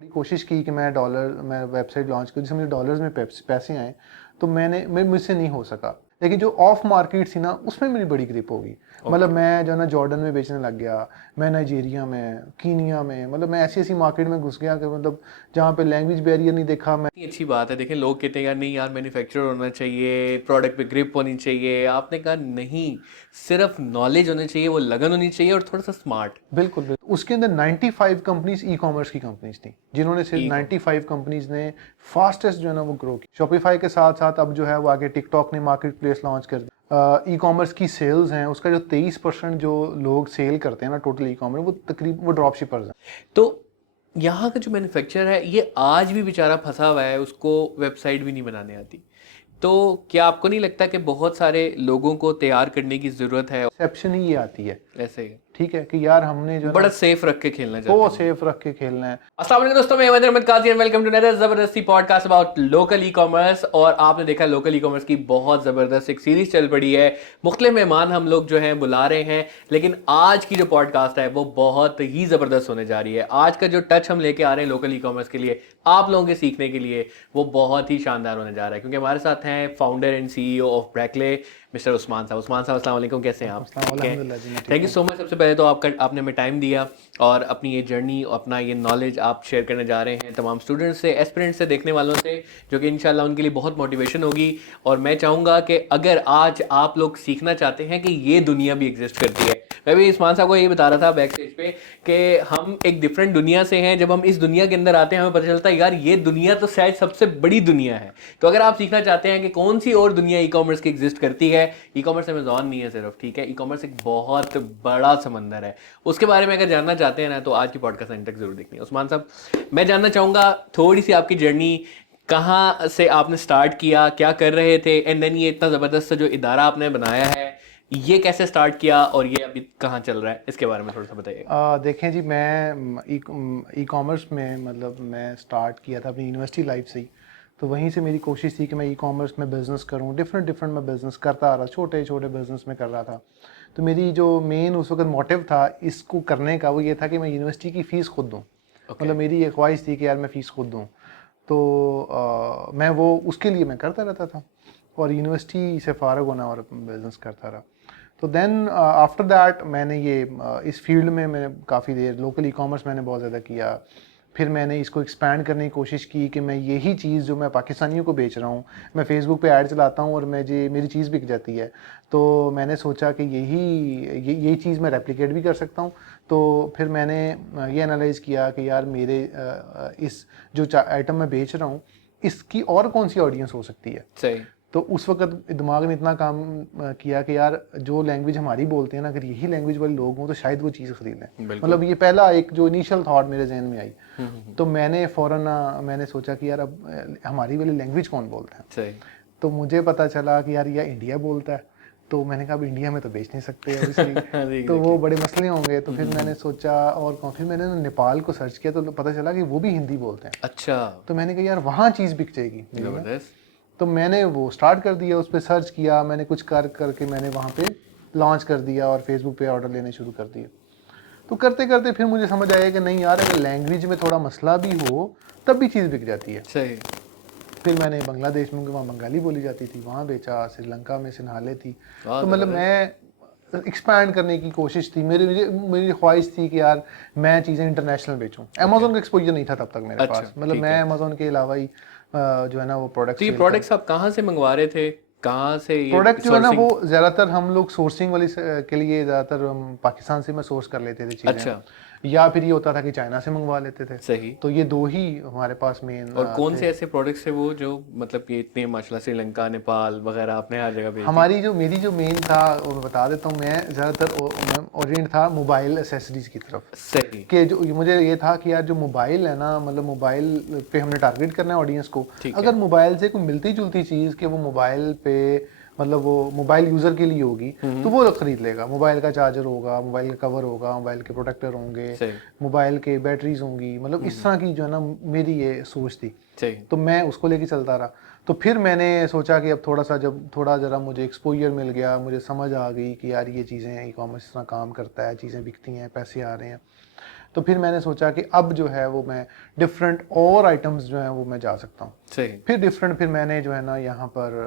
कोशिश की कि मैं वेबसाइट लॉन्च करूँ जिससे मुझे डॉलर्स में पैसे आएँ, तो मुझसे नहीं हो सका। लेकिन जो ऑफ मार्केट थी ना, उसमें मेरी बड़ी ग्रिप होगी। मतलब मैं जो है ना जॉर्डन में बेचने लग गया, मैं नाइजीरिया में, कीनिया में, मतलब मैं ऐसी-ऐसी मार्केट में घुस गया कि मतलब जहाँ पे लैंग्वेज बैरियर नहीं देखा मैं। इतनी अच्छी बात है। देखें, लोग कहते हैं यार नहीं यार, मैन्युफैक्चरर होना चाहिए, प्रोडक्ट पे ग्रिप होनी चाहिए। आपने कहा नहीं, सिर्फ नॉलेज होनी चाहिए, वो लगन होनी चाहिए और थोड़ा सा स्मार्ट। बिल्कुल, बिल्कुल। उसके अंदर 95 कंपनीज़ ई-कॉमर्स की कंपनीज़ थी, जिन्होंने सिर्फ ई कॉम 95 कंपनीज़ ने फास्टेस्ट जो है ना वो ग्रो की। शॉपिफाई के साथ-साथ अब जो है वो आगे टिकटॉक ने मार्केट प्लेस लॉन्च कर दिया। ई-कॉमर्स की सेल्स हैं, उसका जो 23% जो लोग सेल करते हैं ना टोटल ई-कॉमर्स, वो ड्रॉप शिपर्स हैं। तो यहाँ का जो मैन्युफैक्चरर है ये आज भी बेचारा फंसा हुआ है, उसको वेबसाइट भी नहीं बनाने आती। तो क्या आपको नहीं लगता कि बहुत सारे लोगों को तैयार करने की ज़रूरत है? एक्सेप्शन ही ये आती है, ऐसे ठीक है? कि यार हमने जो है बड़ा ना सेफ रख के खेलना चाहते वो हैं लोग। सेफ रख के खेलना है। अस्सलाम वालेकुम दोस्तों, मैं अहमद काजी एंड वेलकम टू अनदर जबरदस्ती podcast about local e commerce. और आपने देखा लोकल ई कॉमर्स की बहुत ज़बरदस्त एक सीरीज चल पड़ी है। मुख्तलिफ मेहमान हम लोग जो हैं बुला रहे हैं, लेकिन आज की जो पॉडकास्ट है वो बहुत ही ज़बरदस्त होने जा रही है। आज का जो टच हम लेके आ रहे हैं लोकल ई कॉमर्स के लिए, आप लोगों के सीखने के लिए, वो बहुत ही शानदार होने जा रहा है। क्योंकि हमारे साथ हैं founder and CEO of Brackley, mister Usman साहब। उस्मान साहब अस्सलाम वालेकुम, कैसे हैं आप? ठीक है, अल्हम्दुलिल्लाह जी, मैं थैंक ठीक यू हूँ। So much. सबसे पहले तो आपने हमें टाइम दिया और अपनी ये जर्नी, अपना ये नॉलेज आप शेयर करने जा रहे हैं तमाम स्टूडेंट्स से, एस्पिरेंट्स से, देखने वालों से, जो कि इंशाल्लाह उनके लिए बहुत मोटिवेशन होगी। और मैं चाहूँगा कि अगर आज आप लोग सीखना चाहते हैं कि ये दुनिया भी एग्जिस्ट करती है, मैं भी उस्मान साहब को ये बता रहा था बैक स्टेज पे कि हम एक डिफरेंट दुनिया से हैं। जब हम इस दुनिया के अंदर आते हैं हमें पता चलता है यार ये दुनिया तो शायद सबसे बड़ी दुनिया है। तो अगर आप सीखना चाहते हैं कि कौन सी और दुनिया ई कॉमर्स की एग्जिस्ट करती है, ई कॉमर्स अमेजॉन नहीं है सिर्फ, ठीक है, ई कॉमर्स एक बहुत बड़ा समंदर है, उसके बारे में अगर जानना चाहते हैं ना तो आज की पॉडकास्ट एंड तक जरूर देखनी है। उस्मान साहब, मैं जानना चाहूँगा थोड़ी सी आपकी जर्नी, कहाँ से आपने स्टार्ट किया, क्या कर रहे थे, एंड देन ये इतना ज़बरदस्त जो इदारा आपने बनाया है, ये कैसे स्टार्ट किया और ये अभी कहाँ चल रहा है, इसके बारे में थोड़ा सा बताइएगा। देखें जी, मैं ई कॉमर्स में मतलब मैं स्टार्ट किया था अपनी यूनिवर्सिटी लाइफ से ही। तो वहीं से मेरी कोशिश थी कि मैं ई कॉमर्स में बिज़नेस करूं, डिफरेंट डिफरेंट मैं बिज़नेस करता आ रहा, छोटे छोटे बिज़नेस में कर रहा था। तो मेरी जो मेन उस वक्त मोटिव था इसको करने का, वो ये था कि मैं यूनिवर्सिटी की फ़ीस खुद दूँ। ओके। मतलब मेरी ये ख्वाहिश थी कि यार मैं फ़ीस खुद दूँ। तो मैं वो उसके लिए मैं करता रहता था और यूनिवर्सिटी से फ़ारग होना और बिज़नेस करता रहा। तो देन आफ्टर दैट मैंने ये इस फील्ड में मैंने काफ़ी देर लोकल ई कॉमर्स मैंने बहुत ज़्यादा किया। फिर मैंने इसको एक्सपैंड करने की कोशिश की कि मैं यही चीज़ जो मैं पाकिस्तानियों को बेच रहा हूँ, मैं फ़ेसबुक पे ऐड चलाता हूँ और मेरी चीज़ बिक जाती है। तो मैंने सोचा कि यही चीज़ मैं रेप्लिकेट भी कर सकता हूँ। तो फिर मैंने ये एनालाइज़ किया कि यार इस जो आइटम मैं बेच रहा हूँ, इसकी और कौन सी ऑडियंस हो सकती है। सही। तो उस वक़्त दिमाग ने इतना काम किया कि यार जो लैंग्वेज हमारी बोलते हैं ना, अगर यही लैंग्वेज वाले लोग हों तो शायद वो चीज़ खरीद लें। बिल्कुल। मतलब ये पहला एक जो इनिशियल थॉट मेरे ज़हन में आई। हम्म। तो मैंने फ़ौरन मैंने सोचा कि यार अब हमारी वाली लैंग्वेज कौन बोलता है। सही। तो मुझे पता चला कि यार यह इंडिया बोलता है। तो मैंने कहा अब इंडिया में तो बेच नहीं सकते ऑब्वियसली, तो वो एग्जैक्टली। बड़े मसले होंगे। तो फिर मैंने सोचा और फिर मैंने नेपाल को सर्च किया तो पता चला कि वो भी हिंदी बोलते हैं। अच्छा। तो मैंने कहा यार वहाँ चीज़ बिक जाएगी मेरी ना। ज़बरदस्त। तो मैंने वो स्टार्ट कर दिया, उस पर सर्च किया, मैंने कुछ करके मैंने वहाँ पे लॉन्च कर दिया और फेसबुक पे ऑर्डर लेने शुरू कर दिए। तो करते करते फिर मुझे समझ आया कि नहीं यार, अगर लैंग्वेज में थोड़ा मसला भी हो तब भी चीज़ बिक जाती है। सही। फिर मैंने बांग्लादेश में, वहाँ बंगाली बोली जाती थी, वहाँ बेचा। श्रीलंका में सिन्हाले थी। वाह, तो मतलब ज़बरदस्त। मैं एक्सपैंड करने की कोशिश थी, मेरी ख्वाहिश थी कि यार मैं चीज़ें इंटरनेशनल बेचूं। ओके। अमेज़न का एक्सपोजर नहीं था तब तक मेरे अच्छा, पास, मतलब ठीक मैं है। अमेज़न के अलावा ही जो है ना वो प्रोडक्ट तो ये सेल कर। प्रोडक्ट्स आप कहाँ से मंगवा रहे थे, कहाँ से ये प्रोडक्ट जो है ना वो सोर्सिंग? ज़्यादातर हम लोग सोर्सिंग के लिए ज़्यादातर हम पाकिस्तान से मैं सोर्स कर लेते थे चीज़ें, अच्छा। या फिर ये होता था कि चाइना से मंगवा लेते थे। सही। तो ये दो ही हमारे पास मेन और कौन थे। से ऐसे प्रोडक्ट्स थे वो जो मतलब कि इतने माशाल्लाह श्रीलंका, नेपाल वगैरह आपने हर जगह भेज दी? मेरी जो मेन था वो मैं बता देता हूँ। मैं ज़्यादातर ओरिएंट था मोबाइल एसेसरीज की तरफ। सही। कि जो मुझे ये था कि यार जो मोबाइल है ना, मतलब मोबाइल पे हमने टारगेट करना है ऑडियंस को। ठीक अगर है। मोबाइल से कोई मिलती जुलती चीज़ कि वो मोबाइल पे, मतलब वो मोबाइल यूज़र के लिए होगी, तो हम्म। वो लोग खरीद लेगा। मोबाइल का चार्जर होगा, मोबाइल का कवर होगा, मोबाइल के प्रोटेक्टर होंगे, सही। मोबाइल के बैटरीज होंगी, मतलब इस तरह की जो है ना मेरी ये सोच थी। सही। तो मैं उसको लेके चलता रहा। तो फिर मैंने सोचा कि अब जब थोड़ा ज़रा मुझे एक्सपोजर मिल गया, मुझे समझ आ गई कि यार ये चीज़ें ई कॉमर्स इस तरह काम करता है, चीज़ें बिकती हैं, पैसे आ रहे हैं। तो फिर मैंने सोचा कि अब जो है वो मैं डिफरेंट और आइटम्स जो हैं वो मैं जा सकता हूँ। सही। फिर मैंने जो है ना यहाँ पर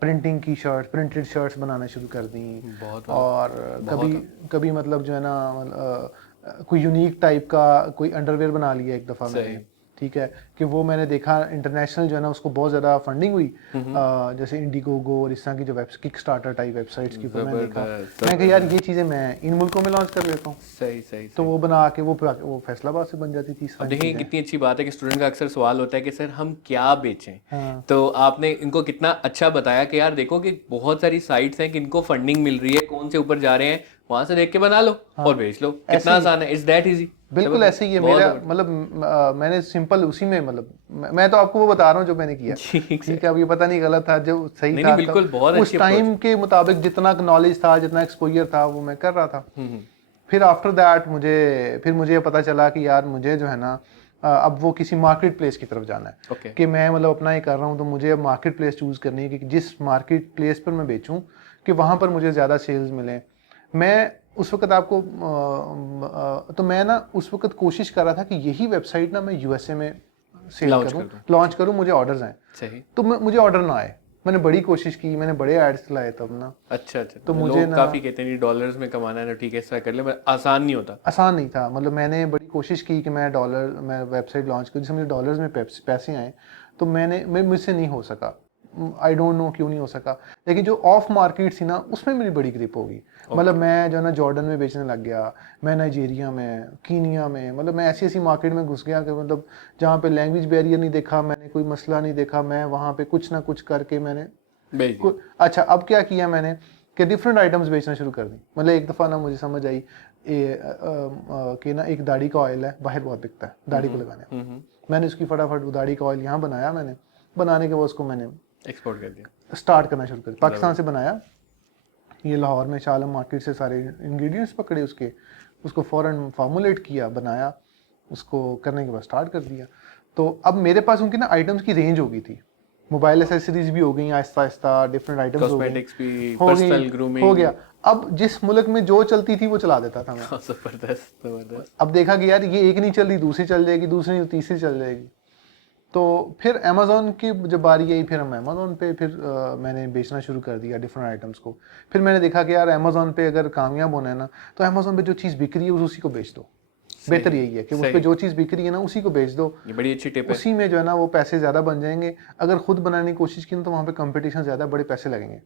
प्रिंटिंग की प्रिंटेड शर्ट्स बनाना शुरू कर दी। बहुत और बहुत कभी मतलब जो है ना कोई यूनिक टाइप का कोई अंडरवेयर बना लिया एक दफ़ा सही। मैंने, ठीक है, कि वो मैंने देखा इंटरनेशनल जो है ना उसको बहुत ज़्यादा फंडिंग हुई, जैसे इंडिगोगो और इस तरह की जो किक स्टार्टर टाइप वेबसाइट्स की ऊपर मैंने देखा, मैं कहा यार ये चीज़ें मैं इन मुल्कों में लॉन्च कर लेता हूँ। सही सही तो सही। वो बना के वो फैसलाबाद से बन जाती थी अब सारी देखिए चीज़ें। कितनी अच्छी बात है कि स्टूडेंट का अक्सर सवाल होता है कि सर हम क्या बेचें। हाँ तो आपने इनको कितना अच्छा बताया कि यार देखो कि बहुत सारी साइट्स हैं कि इनको फंडिंग मिल रही है, कौन से ऊपर जा रहे हैं, वहां से देख के बना लो और बेच लो। ऐसे कितना ही आसान है, इट्स दैट इजी। बिल्कुल ऐसे ही है बहुत मेरा, जबरदस्त। मतलब मैंने सिंपल उसी में, मतलब मैं तो आपको वो बता रहा हूँ जो मैंने किया, ठीक ठीक है। है। अब ये पता नहीं गलत था, जो सही नहीं था नहीं बिल्कुल, बहुत उस अच्छी अप्रोच। टाइम के मुताबिक जितना नॉलेज था, जितना एक्सपोजर था, वो मैं कर रहा था। फिर आफ्टर दैट मुझे ये पता चला कि यार मुझे जो है ना अब वो किसी मार्केट प्लेस की तरफ जाना है, ओके। कि मैं मतलब अपना ही कर रहा हूँ, तो मुझे अब मार्केट प्लेस चूज़ करनी है कि जिस मार्केट प्लेस पर मैं बेचूँ कि वहाँ पर मुझे ज़्यादा सेल्स मिलें। मैं उस वक्त तो मैं ना उस वक्त कोशिश कर रहा था कि यही वेबसाइट ना मैं यूएसए में सेल लॉन्च करूँ, कर दूं। लॉन्च करूँ, मुझे ऑर्डर्स आए। सही। तो मुझे ऑर्डर ना आए, मैंने बड़ी कोशिश की, मैंने बड़े एड्स चलाए तब ना, अच्छा अच्छा। तो मुझे लोग ना काफी कहते हैं नहीं डॉलर्स में कमाना है ना, ठीक है ऐसा कर ले, पर आसान नहीं होता। आसान नहीं था। मतलब मैंने बड़ी कोशिश की कि मैं वेबसाइट लॉन्च करूँ जिससे मुझे डॉलर्स में पैसे आए, तो मुझसे नहीं हो सका। आई डोंट नो क्यों नहीं हो सका। लेकिन जो ऑफ मार्केट थी ना उसमें मेरी बड़ी ग्रिप होगी। मतलब मैं जो है ना जॉर्डन में बेचने लग गया, मैं नाइजीरिया में, कीनिया में, मतलब मैं ऐसी ऐसी मार्केट में घुस गया कि मतलब जहाँ पे लैंग्वेज बैरियर नहीं देखा मैंने, कोई मसला नहीं देखा, मैं वहाँ पे कुछ ना कुछ करके मैंने भेज दिया। अच्छा अब क्या किया मैंने कि डिफरेंट आइटम्स बेचना शुरू कर दी। मतलब एक दफ़ा ना मुझे समझ आई कि ना एक दाढ़ी का ऑयल है, बाहर बहुत बिकता है दाढ़ी को लगाने। मैंने उसकी फटाफट वो दाढ़ी का ऑयल यहाँ बनाया, मैंने बनाने के बाद उसको मैंने एक्सपोर्ट कर दिया। स्टार्ट करना शुरू कर दिया। पाकिस्तान से बनाया, ये लाहौर में शाह आलम मार्केट से सारे इंग्रेडिएंट्स पकड़े उसको फ़ौरन फार्मूलेट किया, बनाया, उसको करने के बाद स्टार्ट कर दिया। तो अब मेरे पास उनकी ना आइटम्स की रेंज हो गई थी, मोबाइल एसेसरीज भी हो गई Aahista Aahista, different items cosmetics भी, हो गई पर्सनल हो ग्रूमिंग। गया। अब जिस मुल्क में जो चलती थी वो चला देता था मैं। जबरदस्त जबरदस्त। अब देखा कि यार ये एक नहीं चल रही, दूसरी चल जाएगी, दूसरी नहीं तीसरी चल जाएगी। तो फिर अमेज़ोन की जब बारी आई, फिर हम अमेज़ोन पे मैंने बेचना शुरू कर दिया डिफरेंट आइटम्स को। फिर मैंने देखा कि यार अमेज़ोन पे अगर कामयाब होना है ना, तो अमेज़ोन पे जो चीज़ बिक रही है उसी को बेच दो। बेहतर यही है कि उस पे जो चीज़ बिक रही है ना उसी को बेच दो, ये बड़ी अच्छी टिप है। उसी में जो है ना वो पैसे ज़्यादा बन जाएंगे। अगर खुद बनाने की कोशिश की ना तो वहाँ पे कंपटीशन ज़्यादा, बड़े पैसे लगेंगे।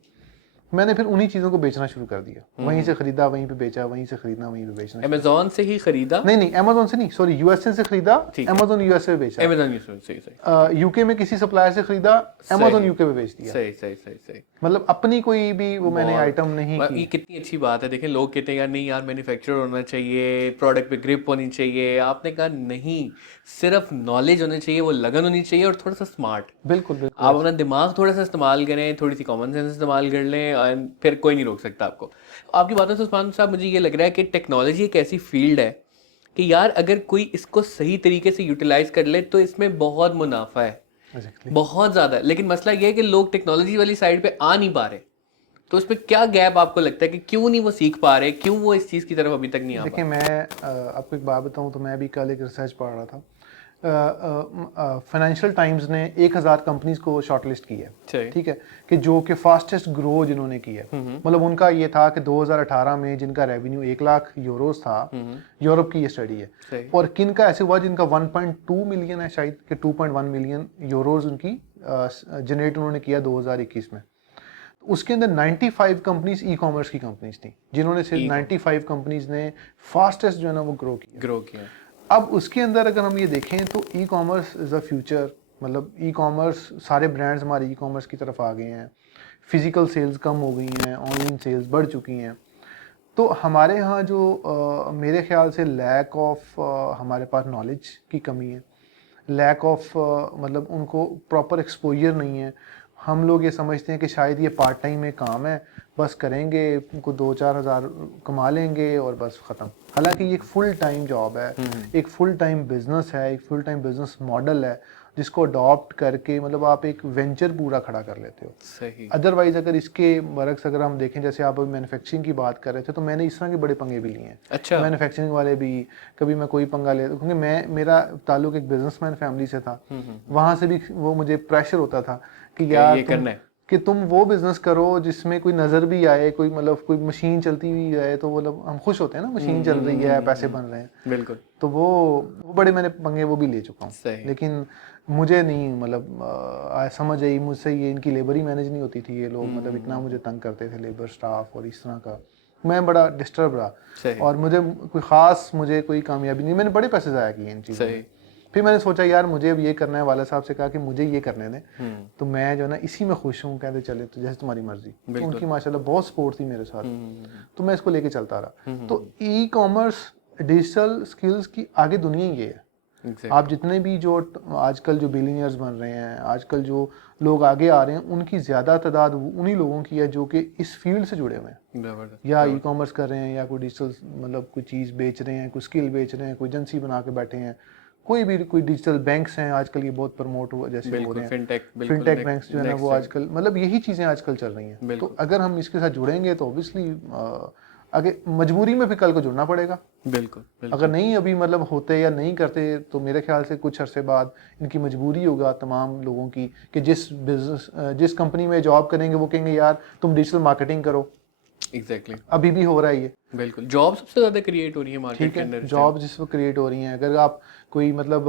मैंने फिर उन्हीं चीज़ों को बेचना शुरू कर दिया, वहीं से खरीदा वहीं पे बेचा, वहीं से खरीदना वहीं पे बेचना। अमेजोन से ही खरीदा? नहीं अमेज़ोन से नहीं, सॉरी, यूएसए से खरीदा, ठीक है। अमेज़ोन यूएसए पे बेचा। अमेजोन यूएसए, सही सही यूके में किसी सप्लायर से खरीदा, अमेज़ोन यूके पे बेच दिया। सही सही सही सही। मतलब अपनी कोई भी वो मैंने आइटम नहीं ये की। कितनी अच्छी बात है। देखें लोग कहते हैं यार नहीं यार मैन्युफैक्चरर होना चाहिए, प्रोडक्ट पे ग्रिप होनी चाहिए। आपने कहा नहीं, सिर्फ नॉलेज होनी चाहिए, वो लगन होनी चाहिए और थोड़ा सा स्मार्ट। बिल्कुल बिल्कुल आप अपना दिमाग थोड़ा सा इस्तेमाल करें, थोड़ी सी कॉमन सेंस इस्तेमाल कर लें और फिर कोई नहीं रोक सकता आपको। आपकी बातों से उस्मान साहब मुझे ये लग रहा है कि टेक्नोलॉजी एक ऐसी फील्ड है कि यार अगर कोई इसको सही तरीके से यूटिलाइज कर ले तो इसमें बहुत मुनाफा है, exactly. बहुत ज़्यादा। लेकिन मसला ये है कि लोग टेक्नोलॉजी वाली साइड पे आ नहीं पा रहे। तो उसमें क्या गैप आपको लगता है कि क्यों नहीं वो सीख पा रहे, क्यों वो इस चीज़ की तरफ अभी तक नहीं आ पा देखिए मैं आपको एक बात बताऊं, तो मैं भी कल एक रिसर्च पढ़ रहा था। फाइनेंशियल टाइम्स ने 1000 कंपनीज को शॉर्टलिस्ट किया है, ठीक है, कि जो कि फास्टेस्ट ग्रो जिन्होंने की है। मतलब उनका ये था कि 2018 में जिनका रेवेन्यू 1 लाख यूरोस था, यूरोप की ये स्टडी है, और किन का ऐसे हुआ जिनका 1.2 मिलियन है शायद, कि 2.1 मिलियन यूरोज उनकी जनरेट उन्होंने किया 2021 में। उसके अंदर 95 कंपनीज ई कॉमर्स की कंपनीज थी, जिन्होंने सिर्फ 95 कंपनीज ने फास्टेस्ट जो है ना वो ग्रो किया। अब उसके अंदर अगर हम ये देखें तो e commerce is a future. मतलब ई कॉमर्स, सारे ब्रांड्स हमारे ई कॉमर्स की तरफ आ गए हैं, फिजिकल सेल्स कम हो गई हैं, ऑनलाइन सेल्स बढ़ चुकी हैं। तो हमारे यहाँ जो मेरे ख्याल से लैक ऑफ हमारे पास नॉलेज की कमी है, लैक ऑफ मतलब उनको प्रॉपर एक्सपोजर नहीं है। हम लोग ये समझते हैं कि शायद ये पार्ट टाइम में काम है, बस करेंगे, उनको 2-4 हज़ार कमा लेंगे और बस ख़त्म। हालांकि ये एक फुल टाइम जॉब है, एक फुल टाइम बिजनेस है, एक फुल टाइम बिजनेस मॉडल है जिसको अडॉप्ट करके मतलब आप एक वेंचर पूरा खड़ा कर लेते हो। सही। अदरवाइज अगर इसके बरक्स अगर हम देखें, जैसे आप अभी मैन्युफैक्चरिंग की बात कर रहे थे, तो मैंने इस तरह के बड़े पंगे भी लिए हैं। अच्छा। मैन्युफैक्चरिंग वाले भी कभी मैं कोई पंगा ले, क्योंकि मेरा ताल्लुक एक बिजनेसमैन फैमिली से था, वहाँ से भी वो मुझे प्रेशर होता था कि यार ये करना है। कि तुम वो बिजनेस करो जिसमें कोई नज़र भी आए, कोई मतलब कोई मशीन चलती हुई है, तो मतलब हम खुश होते हैं ना, मशीन चल रही है, पैसे बन रहे हैं। बिल्कुल। तो वो बड़े मैंने पंगे वो भी ले चुका हूँ, सही। लेकिन मुझे नहीं मतलब समझ आई, मुझसे ये इनकी लेबर ही मैनेज नहीं होती थी, ये लोग मतलब इतना मुझे तंग करते थे, लेबर स्टाफ और इस तरह का, मैं बड़ा डिस्टर्ब रहा। सही। और मुझे कोई कामयाबी नहीं, मैंने बड़े पैसे ज़ाया किए इन चीज़ों में। फिर मैंने सोचा यार मुझे अब ये करना है, वाला साहब से कहा कि मुझे ये करने दें, तो मैं जो है ना इसी में खुश हूँ, कहते चले तो जैसे तुम्हारी मर्जी। तो उनकी माशाल्लाह बहुत सपोर्ट थी मेरे साथ, तो मैं इसको लेके चलता रहा। तो ई कॉमर्स डिजिटल स्किल्स की आगे दुनिया ही ये है। आप जितने भी जो आजकल जो बिलियनियर्स बन रहे हैं, आजकल जो लोग आगे आ रहे हैं, उनकी ज़्यादा तादाद उन्हीं लोगों की है जो कि इस फील्ड से जुड़े हुए हैं, या ई कॉमर्स कर रहे हैं, या कोई डिजिटल मतलब कोई चीज़ बेच रहे हैं, कोई स्किल बेच रहे हैं, कोई एजेंसी बना के बैठे हैं, कोई डिजिटल बैंक्स हैं आजकल, ये बहुत प्रमोट हुआ जैसे हो रहे हैं, फिनटेक बैंक्स जो है ना वो आजकल मतलब यही चीज़ें आजकल चल रही हैं। तो अगर हम इसके साथ जुड़ेंगे तो ऑब्वियसली आगे मजबूरी में भी कल को जुड़ना पड़ेगा। बिल्कुल। अगर नहीं अभी मतलब होते या नहीं करते, तो मेरे ख्याल से कुछ अरसे बाद इनकी मजबूरी होगा तमाम लोगों की कि जिस कंपनी में जॉब करेंगे वो कहेंगे यार तुम डिजिटल मार्केटिंग करो। एग्जैक्टली। अभी भी हो रहा है ये। बिल्कुल, जॉब सबसे ज़्यादा क्रिएट हो रही है मार्केट के अंदर। जॉब जिस वक्त क्रिएट हो रही हैं, अगर आप कोई मतलब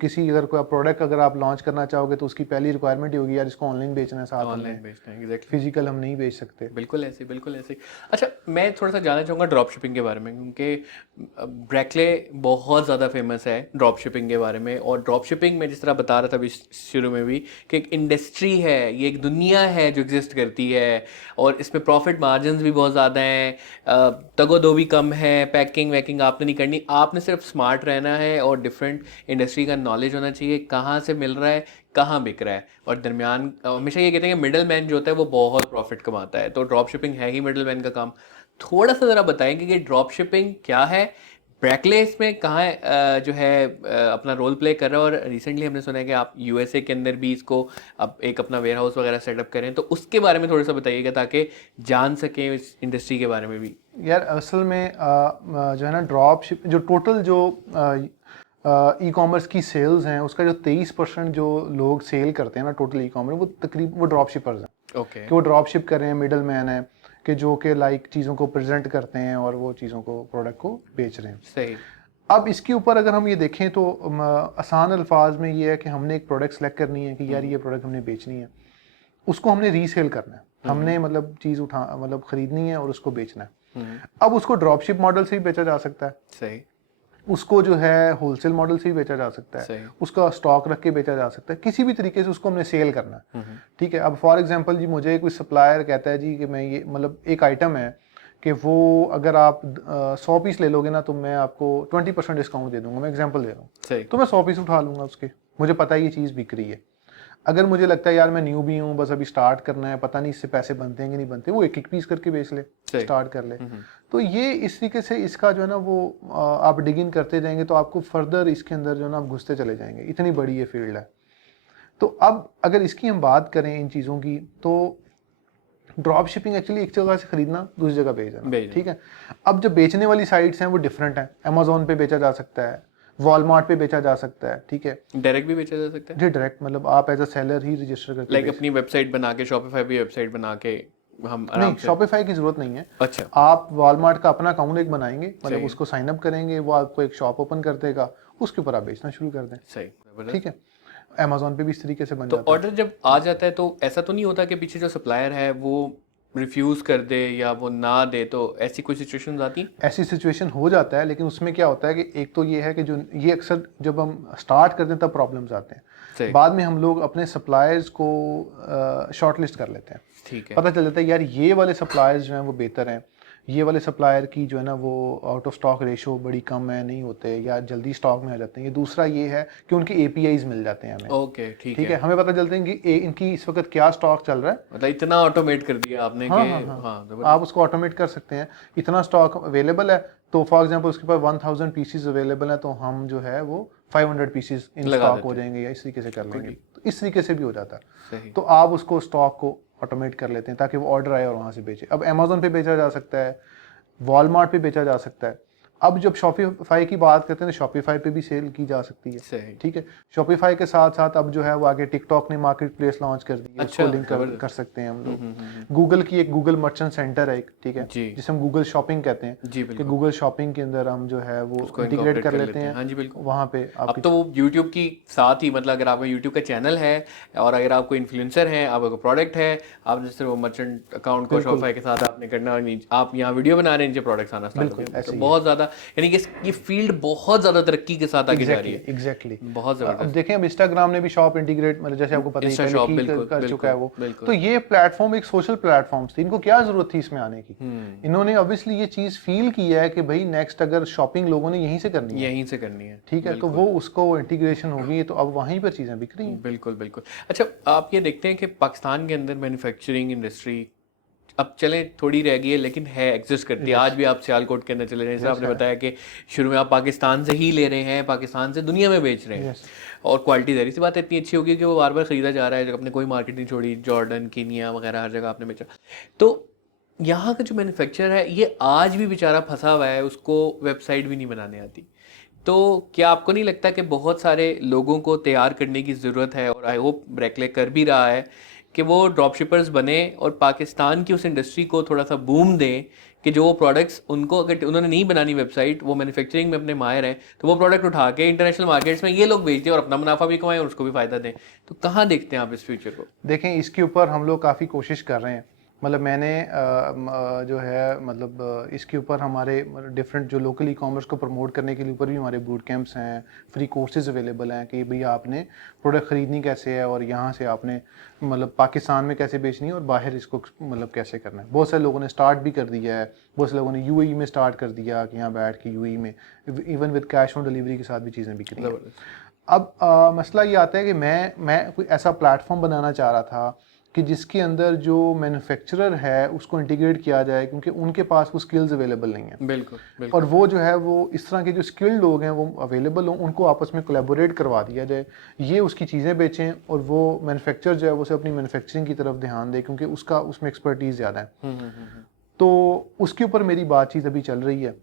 किसी अगर कोई प्रोडक्ट अगर आप लॉन्च करना चाहोगे तो उसकी पहली रिक्वायरमेंट ही होगी यार इसको ऑनलाइन बेचना है, साथ ऑनलाइन बेचना है। एग्जैक्टली। फिजिकल हम नहीं बेच सकते। बिल्कुल ऐसे। अच्छा, मैं थोड़ा सा जानना चाहूँगा ड्रॉप शिपिंग के बारे में, क्योंकि ब्रैकले बहुत ज़्यादा फेमस है ड्रॉप शिपिंग के बारे में। और ड्रॉप शिपिंग में जिस तरह बता रहा था अभी शुरू में भी कि एक इंडस्ट्री है, ये एक दुनिया है जो एग्जिस्ट करती है, और इसमें प्रॉफिट मार्जिन भी बहुत ज़्यादा हैं, तगो-दो भी कम है, पैकिंग वैकिंग आपने नहीं करनी, आपने सिर्फ स्मार्ट रहना है और डिफरेंट इंडस्ट्री का नॉलेज होना चाहिए, कहाँ से मिल रहा है, कहाँ बिक रहा है। और दरमियान हमेशा ये कहते हैं कि मिडल मैन जो होता है वो बहुत प्रॉफिट कमाता है, तो ड्रॉप शिपिंग है ही मिडल मैन का काम। थोड़ा सा ज़रा बताएंगे कि ड्रॉप शिपिंग क्या है, ब्रैकले इसमें कहाँ जो है अपना रोल प्ले कर रहा है, और रिसेंटली हमने सुना है कि आप यूएसए के अंदर भी इसको अब एक अपना वेयर हाउस वगैरह सेटअप करें, तो उसके बारे में थोड़ा सा बताइएगा ताकि जान सकें इस इंडस्ट्री के बारे में भी। यार असल में जो है ना ड्रॉप शिप जो टोटल जो ई कॉमर्स की सेल्स हैं उसका जो 23% जो लोग सेल करते हैं ना टोटल ई कॉमर्स, वो तकरीबन वो ड्रॉप शिपर्स हैं। ओके। कि वो ड्रॉप शिप कर रहे हैं, मिडल मैन है कि जो कि लाइक चीज़ों को प्रेजेंट करते हैं और वो चीज़ों को प्रोडक्ट को बेच रहे हैं। सही। अब इसके ऊपर अगर हम ये देखें तो आसान अल्फाज में ये है कि हमने एक प्रोडक्ट सेलेक्ट करनी है कि यार ये प्रोडक्ट हमने बेचनी है, उसको हमने रीसेल करना है, हमने मतलब चीज़ मतलब ख़रीदनी है और उसको बेचना है। अब उसको ड्रॉपशिप मॉडल से भी बेचा जा सकता है, सही। उसको जो है होलसेल मॉडल से भी बेचा जा सकता है, सही। उसका स्टॉक रख के बेचा जा सकता है, किसी भी तरीके से उसको हमने सेल करना है। ठीक है, अब फॉर एग्जांपल जी मुझे कोई सप्लायर कहता है जी कि मैं ये मतलब एक आइटम है कि वो अगर आप 100 पीस ले लोगे ना तो मैं आपको 20% डिस्काउंट दे दूंगा, मैं एग्जांपल दे रहा हूँ, सही। तो मैं 100 पीस उठा लूंगा उसके, मुझे पता है ये चीज़ बिक रही है। अगर मुझे लगता है यार मैं न्यू भी हूँ, बस अभी स्टार्ट करना है, पता नहीं इससे पैसे बनते हैं कि नहीं बनते, वो एक एक पीस करके बेच ले, स्टार्ट कर ले। तो ये इस तरीके से इसका जो है ना वो आप डिग इन करते जाएंगे तो आपको फर्दर इसके अंदर जो है ना आप घुसते चले जाएंगे, इतनी बड़ी ये फील्ड है। तो अब अगर इसकी हम बात करें इन चीज़ों की, तो ड्रॉप शिपिंग एक्चुअली एक जगह से खरीदना दूसरी जगह भेजना, ठीक है। अब जब बेचने वाली साइट्स हैं वो डिफरेंट हैं, अमेजोन पे बेचा जा सकता है, वॉलमार्ट पे बेचा जा सकता है, ठीक है। डायरेक्ट भी बेचा जा सकता है? जी डायरेक्ट, मतलब आप एज अ सेलर ही रजिस्टर करके लाइक अपनी वेबसाइट बना के, शॉपिफाई भी वेबसाइट बना के हम आराम नहीं, से। शॉपिफाई की जरूरत नहीं है। अच्छा। आप वॉलमार्ट का अपना अकाउंट एक बनाएंगे, मतलब उसको साइन अप करेंगे, वो आपको एक शॉप ओपन कर देगा, उसके ऊपर आप बेचना शुरू कर दें। सही। ठीक है, अमेजोन पे भी इस तरीके से बन तो जाता है। ऑर्डर जब आ जाता है तो ऐसा तो नहीं होता कि पीछे जो सप्लायर है वो रिफ्यूज कर दे या वो ना दे, तो ऐसी कोई सिचुएशंस आती हैं? ऐसी सिचुएशन हो जाता है, लेकिन उसमें क्या होता है कि एक तो ये है कि जो ये अक्सर जब हम स्टार्ट करते हैं तब प्रॉब्लम्स आते हैं, बाद में हम लोग अपने सप्लायर्स को शॉर्ट लिस्ट कर लेते हैं। ठीक है। पता चल जाता है यार ये वाले सप्लायर्स जो हैं वो बेहतर हैं, ये वाले सप्लायर की जो है ना वो आउट ऑफ स्टॉक रेशो बड़ी कम है, नहीं होते या जल्दी स्टॉक में आ जाते हैं। ये दूसरा ये है कि उनके APIs मिल जाते हैं हमें। ओके, ठीक ठीक है। है, हमें पता चलता है कि इनकी इस वक्त क्या स्टॉक चल रहा है। मतलब इतना ऑटोमेट कर दिया आपने हाँ कि हाँ हाँ, हाँ, आप जबरदस्त। उसको ऑटोमेट कर सकते हैं। इतना स्टॉक अवेलेबल है तो फॉर एग्जांपल उसके पास 1000 पीसीज अवेलेबल है, तो हम जो है वो 500 पीसीज इन लगा स्टॉक हो देते हैं। जाएंगे या इस तरीके से कर बिल्कुल लेंगे। ठीक। तो इस तरीके से भी हो जाता है। सही। तो आप उसको स्टॉक को ऑटोमेट कर लेते हैं ताकि वो ऑर्डर आए और वहाँ से बेचे। अब अमेजोन पे बेचा जा सकता है, वॉलमार्ट पे बेचा जा सकता है। अब जब शॉपिफाई की बात करते हैं तो शॉपिफाई पे भी सेल की जा सकती है। सही। ठीक है, शॉपिफाई के साथ साथ अब जो है वो आगे टिकटॉक ने मार्केट प्लेस लॉन्च कर दी है, उसको अच्छा, लिंक कर जबरदस्त। सकते हैं हम हम्म, लोग। गूगल की एक गूगल मर्चेंट सेंटर है एक, ठीक है, जी जिसे हम गूगल शॉपिंग कहते हैं जी, कि बिल्कुल। गूगल शॉपिंग के अंदर हम जो है वो उसको इंटीग्रेट इनकॉर्पोरेट कर कर लेते लेते हैं। हैं। हाँ जी, बिल्कुल। वहाँ पे अब आपकी तो वो यूट्यूब की साथ ही, मतलब अगर आपका यूट्यूब का चैनल है और अगर आपको इन्फ्लुएंसर हैं, आपका प्रोडक्ट है, आप जैसे वो मर्चेंट अकाउंट को बिल्कुल शॉपिफाई के साथ आपने करना और आप यहाँ वीडियो बना रहे हैं, नीचे प्रोडक्ट्स आना स्टार्ट हो बिल्कुल गए, तो ऐसे ही है। बहुत ज़्यादा, यानी कि ये फील्ड बहुत ज़्यादा तरक्की के साथ आगे जा रही एग्जैक्टली है। एग्जैक्टली। बहुत अब ज़बरदस्त। देखें, अब इंस्टाग्राम ने भी शॉप इंटीग्रेट, मतलब जैसे आपको पता ही इंस्टा पहले शॉप, की बिल्कुल कर चुका है बिल्कुल वो। बिल्कुल। तो ये प्लेटफॉर्म एक सोशल प्लेटफॉर्म थी, इनको क्या जरूरत थी इसमें आने की। इन्होंने ऑब्वियसली ये चीज फील की है कि भाई नेक्स्ट अगर शॉपिंग लोगों ने यहीं से करनी है, यहीं से करनी है, ठीक है, तो बिल्कुल वो उसको इंटीग्रेशन होगी, तो अब वहीं पर चीजें बिक रही हैं। बिल्कुल बिल्कुल। अच्छा, आप ये देखते हैं कि पाकिस्तान के अंदर मैन्युफैक्चरिंग इंडस्ट्री अब चले थोड़ी रह गई है, लेकिन है, एग्जिस्ट करती है। यस आज भी आप सियालकोट के अंदर चले जाएं, जैसे यस आपने है। बताया कि शुरू में आप पाकिस्तान से ही ले रहे हैं, पाकिस्तान से दुनिया में बेच रहे हैं, यस और क्वालिटी ज़ाहिर सी बात है इतनी अच्छी होगी कि वो बार बार ख़रीदा जा रहा है। आपने कोई मार्केट नहीं छोड़ी, जॉर्डन, कीनिया वगैरह हर जगह आपने बेचा। तो यहाँ का जो मैन्युफैक्चर है ये आज भी बेचारा फंसा हुआ है, उसको वेबसाइट भी नहीं बनाने आती। तो क्या आपको नहीं लगता कि बहुत सारे लोगों को तैयार करने की ज़रूरत है, और आई होप ब्रेकले कर भी रहा है, कि वो ड्रॉप शिपर्स बने और पाकिस्तान की उस इंडस्ट्री को थोड़ा सा बूम दें, कि जो वो प्रोडक्ट्स उनको, अगर उन्होंने नहीं बनानी वेबसाइट, वो मैन्युफैक्चरिंग में अपने माहिर हैं, तो वो प्रोडक्ट उठा के इंटरनेशनल मार्केट्स में ये लोग बेच दें और अपना मुनाफा भी कमाएं और उसको भी फ़ायदा दें। तो कहाँ देखते हैं आप इस फ्यूचर को? देखें, इसके ऊपर हम लोग काफ़ी कोशिश कर रहे हैं। मतलब मैंने जो है मतलब इसके ऊपर हमारे डिफरेंट जो लोकल ई कॉमर्स को प्रमोट करने के लिए ऊपर भी हमारे बूट कैंप्स हैं, फ्री कोर्सेज अवेलेबल हैं कि भाई आपने प्रोडक्ट ख़रीदनी कैसे है और यहाँ से आपने मतलब पाकिस्तान में कैसे बेचनी है और बाहर इसको मतलब कैसे करना है। बहुत सारे लोगों ने स्टार्ट भी कर दिया है, बहुत से लोगों ने UAE में स्टार्ट कर दिया कि यहाँ बैठ के UAE में even with cash on delivery के साथ भी चीज़ें बिक रही हैं। ज़बरदस्त। अब मसला ये आता है कि मैं कोई ऐसा प्लेटफॉर्म बनाना चाह रहा था कि जिसके अंदर जो मैन्युफैक्चरर है उसको इंटीग्रेट किया जाए, क्योंकि उनके पास वो स्किल्स अवेलेबल नहीं है। बिल्कुल और बिल्कुल। वो जो है वो इस तरह के जो स्किल्ड लोग हैं वो अवेलेबल हों, उनको आपस में कोलैबोरेट करवा दिया जाए, ये उसकी चीज़ें बेचें और वो मैन्युफैक्चर जो है वो उसे अपनी मैन्युफैक्चरिंग की तरफ ध्यान दे, क्योंकि उसका उसमें एक्सपर्टीज़ ज़्यादा है। तो उसके ऊपर मेरी बातचीत अभी चल रही है।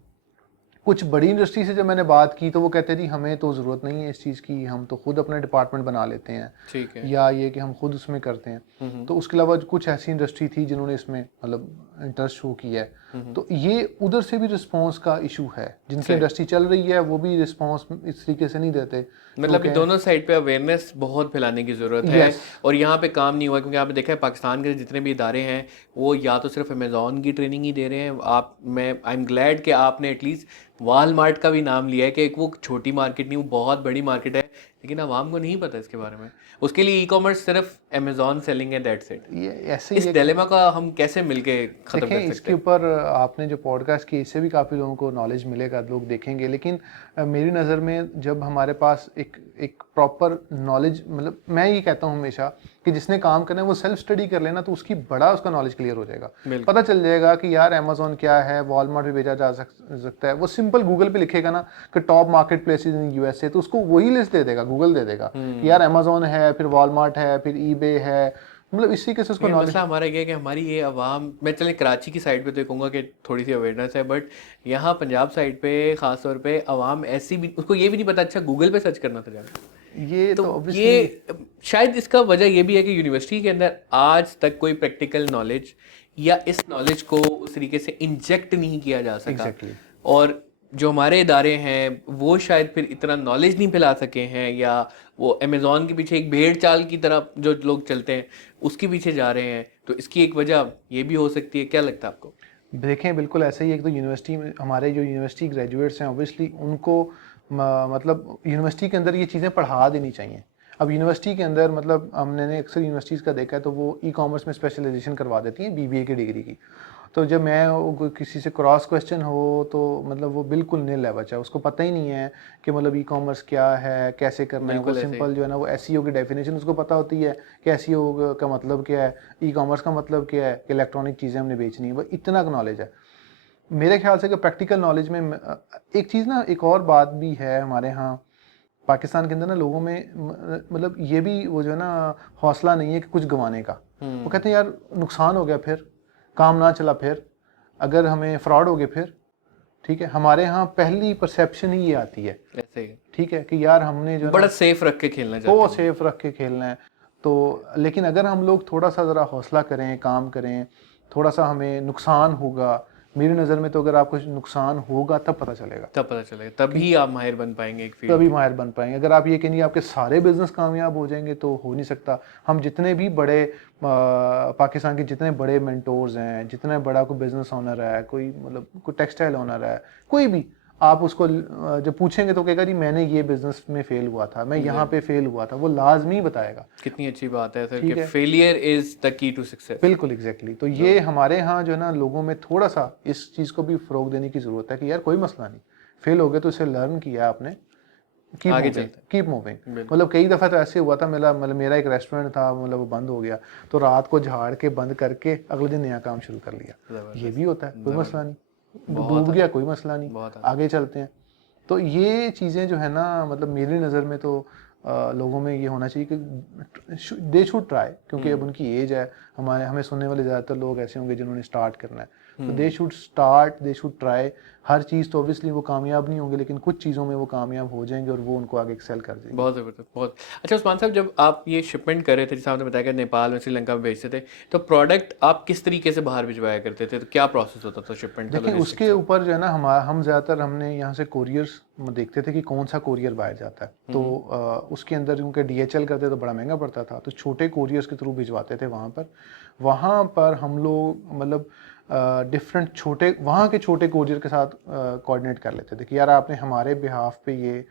कुछ बड़ी इंडस्ट्री से जब मैंने बात की तो वो कहते जी हमें तो ज़रूरत नहीं है इस चीज़ की, हम तो खुद अपना डिपार्टमेंट बना लेते हैं, ठीक है। या ये कि हम खुद उसमें करते हैं। तो उसके अलावा कुछ ऐसी इंडस्ट्री थी जिन्होंने इसमें मतलब इंटरेस्ट शो किया है। तो ये उधर से भी रिस्पांस का इशू है, जिनकी सही। इंडस्ट्री चल रही है वो भी रिस्पांस इस तरीके से नहीं देते। मतलब अभी दोनों साइड पे अवेयरनेस बहुत फैलाने की ज़रूरत है, यस और यहाँ पे काम नहीं हुआ, क्योंकि आपने देखा है पाकिस्तान के जितने भी इदारे हैं वो या तो सिर्फ अमेज़ॉन की ट्रेनिंग ही दे रहे हैं। मैं आई एम ग्लैड कि आपने एटलीस्ट वॉलमार्ट का भी नाम लिया है, कि एक वो छोटी मार्केट नहीं, वो बहुत बड़ी मार्केट है, लेकिन आवाम को नहीं पता इसके बारे में। उसके लिए ई कॉमर्स सिर्फ अमेज़ॉन सेलिंग है, दैट्स इट। ये ऐसे ही इस एक डिलेमा का हम कैसे मिलके ख़त्म देखें, कर सकते इसके हैं? ऊपर आपने जो पॉडकास्ट की इससे भी काफ़ी लोगों को नॉलेज मिलेगा, लोग देखेंगे। लेकिन मेरी नज़र में जब हमारे पास एक प्रॉपर नॉलेज, मतलब मैं ये कहता हूँ हमेशा कि जिसने काम करना है वो सेल्फ स्टडी कर लेना, तो उसकी बड़ा उसका नॉलेज क्लियर हो जाएगा। बिल्कुल। पता चल जाएगा कि यार अमेजोन क्या है, वॉलमार्ट भी बेचा जा सकता है। वो सिंपल गूगल पे लिखेगा ना कि top market places in USA, तो उसको वही लिस्ट दे देगा, गूगल दे देगा कि यार अमेजोन है, फिर वॉलमार्ट है, फिर eBay है। मतलब इसी के से उसको लेकिन नॉलेज। मसला हमारा ये है कि हमारी ये आवाम, मैं चले कराची की साइड पे तो ये कहूँगा कि थोड़ी सी अवेयरनेस है, बट यहाँ पंजाब साइड पे ख़ास तौर पे आवाम ऐसी भी, उसको ये भी नहीं पता अच्छा गूगल पे सर्च करना था जाकर। ये तो तो ऑब्वियसली ये शायद इसका वजह ये भी है कि यूनिवर्सिटी के अंदर आज तक कोई प्रैक्टिकल नॉलेज या इस नॉलेज को उस तरीके से इंजेक्ट नहीं किया जा सका। एग्जैक्टली। और जो हमारे इदारे हैं वो शायद फिर इतना नॉलेज नहीं फैला सके हैं, या वो अमेज़ॉन के पीछे एक भेड़ चाल की तरह जो लोग चलते हैं उसके पीछे जा रहे हैं। तो इसकी एक वजह ये भी हो सकती है, क्या लगता है आपको? देखें, बिल्कुल ऐसे ही। एक तो यूनिवर्सिटी में हमारे जो यूनिवर्सिटी ग्रेजुएट्स हैं ऑब्वियसली उनको मतलब यूनिवर्सिटी के अंदर ये चीज़ें पढ़ा देनी चाहिए। अब यूनिवर्सिटी के अंदर मतलब हमने अक्सर यूनिवर्सिटीज़ का देखा है तो वो ई कॉमर्स में स्पेशलाइजेशन करवा देती हैं BBA की डिग्री की। तो जब मैं किसी से क्रॉस क्वेश्चन हो तो मतलब वो बिल्कुल नील है बच्चा, उसको पता ही नहीं है कि मतलब ई कॉमर्स क्या है, कैसे करना है। वो बिल्कुल ऐसे ही। सिंपल जो है ना वो एसईओ की डेफिनेशन उसको पता होती है कि एसईओ का मतलब क्या है, ई कॉमर्स का मतलब क्या है, कि इलेक्ट्रॉनिक चीज़ें हमने बेचनी है, बस इतना नॉलेज है मेरे ख्याल से। कि प्रैक्टिकल नॉलेज में एक चीज़ ना, एक और बात भी है हमारे यहाँ पाकिस्तान के अंदर ना, लोगों में मतलब ये भी वो जो है ना हौसला नहीं है कि कुछ गंवाने का। वो कहते हैं यार नुकसान हो गया, फिर काम ना चला, फिर अगर हमें फ्रॉड हो गए फिर, ठीक है। हमारे यहाँ पहली परसेप्शन ही ये आती है, ऐसे ही ठीक है, कि यार हमने जो है बड़ा ना सेफ रख के खेलना चाहते वो हैं। सेफ रख के खेलना है। तो लेकिन अगर हम लोग थोड़ा सा ज़रा हौसला करें, काम करें, थोड़ा सा हमें नुकसान होगा, मेरी नज़र में तो अगर आपको नुकसान होगा तब पता चलेगा, तब पता चलेगा, तभी आप माहिर बन पाएंगे एक फील्ड तभी में। माहिर बन पाएंगे। अगर आप ये कहेंगे आपके सारे बिजनेस कामयाब हो जाएंगे तो हो नहीं सकता। हम जितने भी बड़े पाकिस्तान के जितने बड़े मेंटोर्स हैं, जितना बड़ा कोई बिजनेस ओनर है, कोई मतलब कोई टेक्सटाइल ओनर है, कोई भी, आप उसको जब पूछेंगे तो कहेगा जी मैंने ये बिजनेस में फेल हुआ था, मैं यहाँ पे फेल हुआ था, वो लाजमी बताएगा। कितनी अच्छी बात है सर कि ठीक है, failure is the key to success. बिल्कुल एग्जैक्टली। तो ये हमारे यहाँ जो है ना लोगों में थोड़ा सा इस चीज़ को भी फ़रोग देने की ज़रूरत है कि यार कोई मसला नहीं, फेल हो गए तो इसे लर्न किया आपने, कीप आगे मूविंग, चलते कीप मूविंग। बिल्कुल। मतलब कई दफ़ा तो ऐसे हुआ था, मेरा एक रेस्टोरेंट था, मतलब वो बंद हो गया, तो रात को झाड़ के बंद करके अगले दिन नया काम शुरू कर लिया। ये जबरदस्त। भी होता है, कोई मसला नहीं, बहुत डूब गया कोई मसला नहीं, बहुत आसान। आगे चलते हैं। तो ये चीज़ें जो है ना, मतलब मेरी नज़र में तो लोगों में ये होना चाहिए कि दे शुड ट्राई, क्योंकि अब उनकी एज है। हमें सुनने वाले ज़्यादातर लोग ऐसे होंगे जिन्होंने स्टार्ट करना है, तो they should start, they should try. हर चीज़ तो ऑब्वियसली वो कामयाब नहीं होंगे, लेकिन कुछ चीज़ों में वो कामयाब हो जाएंगे और वो उनको आगे एक्सेल कर देंगे। बहुत ज़बरदस्त, बहुत अच्छा। उस्मान साहब, जब आप ये शिपमेंट कर रहे थे, जैसे आपने बताया कि नेपाल में, श्रीलंका में भेजते थे, तो प्रोडक्ट आप किस तरीके से बाहर भिजवाया करते थे? तो क्या प्रोसेस होता था शिपमेंट का, देखें लॉजिस्टिक्स उसके का? ऊपर जो है ना, हम ज़्यादातर हमने यहाँ से कोरियर्स देखते थे कि कौन सा कोरियर बाहर जाता है, तो उसके अंदर क्योंकि डीएचएल करते तो बड़ा महंगा पड़ता था, तो छोटे कोरियर्स के थ्रू भिजवाते थे वहाँ पर हम लोग मतलब डिफरेंट छोटे वहाँ के छोटे कोरियर के साथ कोऑर्डिनेट कर लेते थे कि यार आपने हमारे बिहाफ पे ये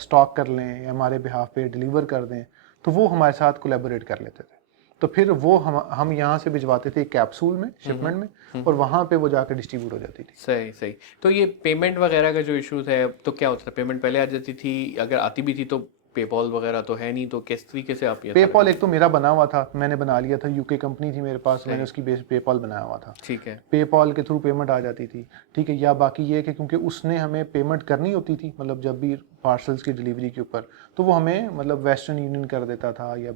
स्टॉक कर लें या हमारे बिहाफ पे डिलीवर कर दें, तो वो हमारे साथ कोलैबोरेट कर लेते थे। तो फिर वो हम यहाँ से भिजवाते थे कैप्सूल में, शिपमेंट में, और वहाँ पे वो जाकर डिस्ट्रीब्यूट हो जाती थी। सही सही। तो ये पेमेंट वगैरह का जो इशूज़ है, तो क्या होता था? पेमेंट पहले आ जाती थी? अगर आती भी थी तो पेपॉल वगैरह तो है नहीं, तो किस तरीके से आप ये सारा पेपॉल काम? एक तो मेरा बना हुआ था, मैंने बना लिया था, यूके कंपनी थी मेरे पास, मैंने उसकी बेस पेपॉल बनाया हुआ था। ठीक है। पेपॉल के थ्रू पेमेंट आ जाती थी, ठीक है। या बाकी ये कि क्योंकि उसने हमें पेमेंट करनी होती थी, मतलब जब भी पार्सल्स की डिलीवरी के ऊपर, तो वो हमें मतलब वेस्टर्न यूनियन कर देता था, या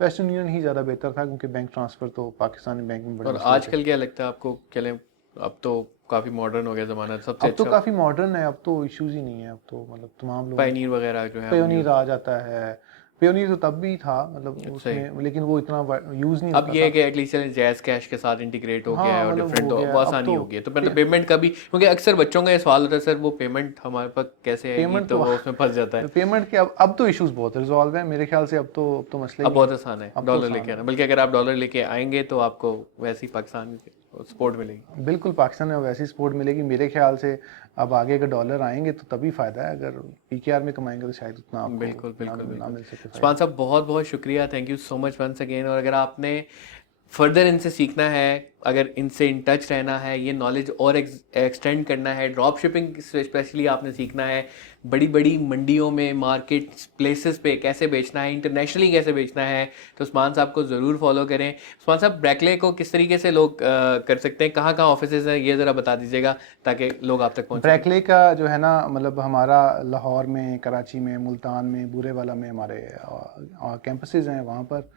वेस्टर्न यूनियन ही ज़्यादा बेहतर था, क्योंकि बैंक ट्रांसफ़र तो पाकिस्तानी बैंक में बड़े और मसले थे। आजकल क्या लगता है आपको, चलें अब तो काफ़ी मॉडर्न हो गया ज़माना, सबसे अब तो अच्छा काफ़ी मॉडर्न है, अब तो इश्यूज़ ही नहीं है, अब तो मतलब तमाम लोगों पायनीर वगैरह जो है हम पेयोनीर यूज़। आ जाता है। पेयोनीर तो तब भी था मतलब सही। उसमें, लेकिन वो इतना यूज़ नहीं अब होता ये है था। कि एटलीस्ट जैज़ कैश के साथ इंटीग्रेट हो गया है हाँ और मतलब डिफरेंट, हो तो गया अब अब आसानी तो। हो गई है। तो मतलब पेमेंट का भी, क्योंकि अक्सर बच्चों का ये सवाल होता है, सर वो पेमेंट हमारे पास कैसे आएगी, पेमेंट तो तो वो उसमें फंस जाता है। पेमेंट के अब तो इश्यूज बहुत रिजॉल्व है मेरे ख्याल से, अब तो मसला ही अब नहीं बहुत है। आसान है अब तो डॉलर आसान लेके है, आना, बल्कि अगर आप डॉलर लेके आएंगे तो आपको वैसे ही पाकिस्तान की सपोर्ट मिलेगी। बिल्कुल पाकिस्तान में वैसी सपोर्ट मिलेगी मेरे ख्याल से। अब आगे अगर डॉलर आएंगे तो तभी फ़ायदा है, अगर पीकेआर में कमाएंगे तो शायद उतना आपको बिल्कुल बिल्कुल ना बिल्कुल। मिल सके उस्मान फ़ायदा। साहब, बहुत बहुत शुक्रिया, thank you so much once again. और अगर आपने फर्दर इनसे सीखना है, अगर इनसे इन टच रहना है, ये नॉलेज और एक्सटेंड करना है, ड्रॉप शिपिंग स्पेशली आपने सीखना है, बड़ी बड़ी मंडियों में, मार्केट प्लेसेस पे कैसे बेचना है, इंटरनेशनली कैसे बेचना है, तो उस्मान साहब को ज़रूर फॉलो करें। उस्मान साहब, ब्रैकले को किस तरीके से लोग कर सकते हैं, कहाँ कहाँ ऑफिसेज हैं, ये ज़रा बता दीजिएगा ताकि लोग आप तक पहुँच सकें। ब्रैकले का जो है ना, मतलब हमारा लाहौर में, कराची में, मुल्तान में, बूरेवाला में हमारे कैंपसेस हैं वहाँ पर।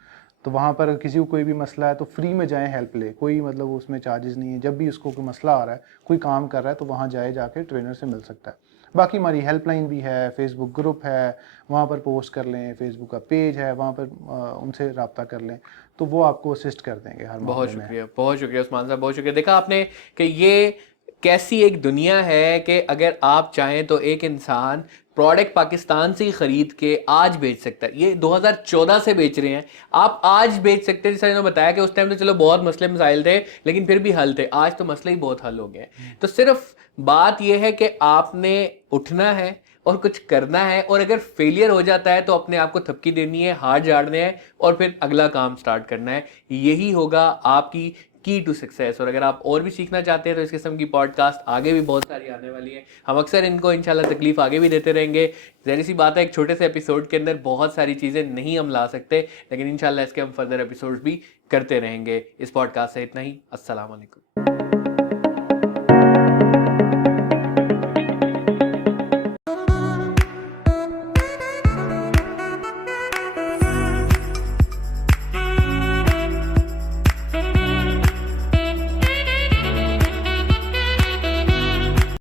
तो वहाँ पर किसी को कोई भी मसला है तो फ्री में जाएं, हेल्प ले, कोई मतलब उसमें चार्जेस नहीं है। जब भी उसको कोई मसला आ रहा है, कोई काम कर रहा है, तो वहाँ जाके ट्रेनर से मिल सकता है। बाकी हमारी हेल्पलाइन भी है, फेसबुक ग्रुप है, वहाँ पर पोस्ट कर लें, फेसबुक का पेज है, वहाँ पर उनसे रब्ता कर लें, तो वो आपको असिस्ट कर देंगे हर मामले में। बहुत शुक्रिया उस्मान साहब, बहुत शुक्रिया। देखा आपने कि ये कैसी एक दुनिया है कि अगर आप चाहें तो एक इंसान प्रोडक्ट पाकिस्तान से ही खरीद के आज बेच सकता है। ये 2014 से बेच रहे हैं, आप आज बेच सकते हैं। जैसा इन्होंने बताया कि उस टाइम तो चलो बहुत मसले मसाइल थे, लेकिन फिर भी हल थे। आज तो मसले ही बहुत हल हो गए हैं। तो सिर्फ बात यह है कि आपने उठना है और कुछ करना है, और अगर फेलियर हो जाता है तो अपने आप को थपकी देनी है, हाथ झाड़ने हैं और फिर अगला काम स्टार्ट करना है। यही होगा आपकी की टू सक्सेस। और अगर आप और भी सीखना चाहते हैं तो इस किस्म की पॉडकास्ट आगे भी बहुत सारी आने वाली है। हम अक्सर इनको इंशाल्लाह तकलीफ आगे भी देते रहेंगे। ज़ाहिर सी बात है एक छोटे से एपिसोड के अंदर बहुत सारी चीज़ें नहीं हम ला सकते, लेकिन इंशाल्लाह इसके हम फर्दर एपिसोड्स भी करते रहेंगे। इस पॉडकास्ट से इतना ही। अस्सलाम वालेकुम।